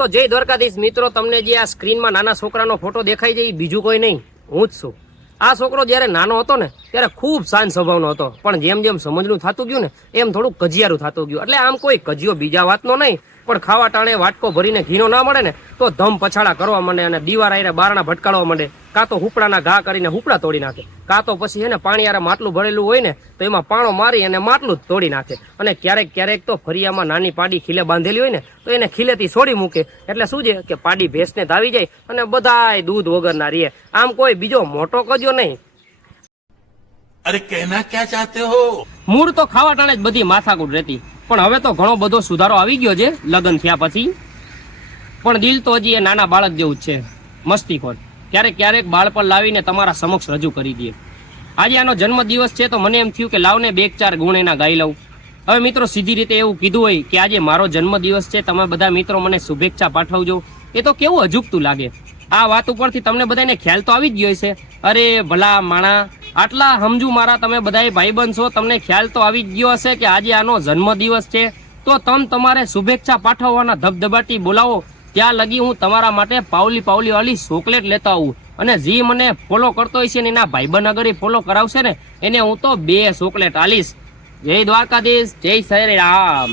તો જય દ્વારકાધીશ મિત્રો, તમને જે આ સ્ક્રીનમાં નાના છોકરાનો ફોટો દેખાઈ જાય બીજું કોઈ નહીં, હું જ છું. આ છોકરો જ્યારે નાનો હતો ને ત્યારે ખૂબ શાંત સ્વભાવનો હતો, પણ જેમ જેમ સમજનું થતું ગયું ને એમ થોડું કજિયારું થતું ગયું. એટલે આમ કોઈ કજિયો બીજા વાતનો નહીં, પણ ખાવા ટાણે વાટકો ભરીને ઘીનો ના મળે ને તો ધમ પછાડા કરવા માંડે અને દીવાર આઈને બારણા ભટકાડવા માંડે. કાં તો હુપડાના ઘા કરીને હુપડા તોડી નાખે, કાં તો પછી એને પાણી આરે માટલું ભરેલું હોય ને તો એમાં પાણો મારી અને માટલું જ તોડી નાખે. અને ક્યારેક ક્યારેક તો ફરિયામાં નાની પાડી ખીલે બાંધેલી હોય ને તો એને ખીલેથી છોડી મૂકે. એટલે શું છે કે પાડી ભેંસને ધાવી જાય અને બધાય દૂધ વગરના રહે. આમ કોઈ બીજો મોટો કજ્યો નહીં. અરે કહેના ક્યાં ચાહતે હો? મૂળ તો ખાવા ટાણે જ બધી માથાકૂટ રહેતી, પણ હવે તો ઘણો બધો સુધારો આવી ગયો છે લગ્ન થયા પછી. પણ દિલ તો હજી એ નાના બાળક જેવું જ છે, મસ્તીખોર. ક્યારેક ક્યારેક બાળપણ લાવીને તમારા સમક્ષ રજૂ કરી દે. આજે આનો જન્મદિવસ છે તો મને એમ થયું કે લાવને 2-4 ગુણ એના ગાઈ લઉં. હવે મિત્રો સીધી રીતે એવું કીધું હોય કે આજે મારો જન્મદિવસ છે, તમે બધા મિત્રો મને શુભેચ્છા પાઠવજો, એ તો કેવું અજુગતું લાગે. આ વાત ઉપરથી તમને બધાને ખ્યાલ તો આવી જ ગયો છે. અરે ભલા માણા, આટલા સમજુ મારા તમે બધાય ભાઈબંધ છો, તમને ખ્યાલ તો આવી જ ગયો હશે કે આજે આનો જન્મદિવસ છે. તો તમારે શુભેચ્છા પાઠવવાના ધબધબાટી બોલાવો, ત્યાં લગી હું તમારા માટે પાવલી પાવલી વાળી ચોકલેટ લેતા આવું. અને જે મને ફોલો કરતો હોય છે ને એના ભાઈબંધ અગર ફોલો કરાવશે ને એને હું તો 2 ચોકલેટ આલીશ. જય દ્વારકાધીશ, જય શ્રી રામ.